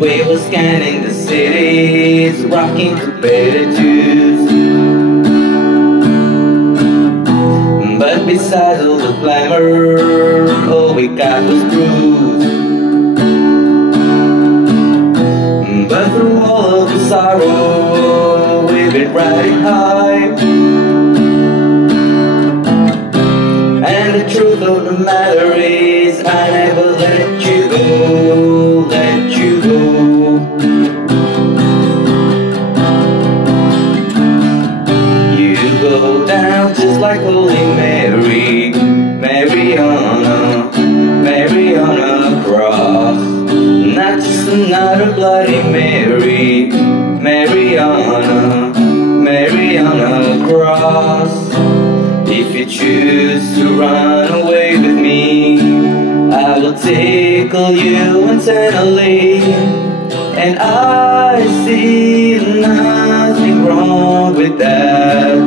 We were scanning the cities, rocking to better tunes. But besides all the glamour, all we got was blues. But through all of the sorrow, we've been riding high. And the truth of the matter is, I never let you go, let you go. You go down just like Holy Mary, Mary on a cross. Not just another Bloody Mary, Mary on a cross. If you choose to run away with me, I will tickle you internally. And I see nothing wrong with that.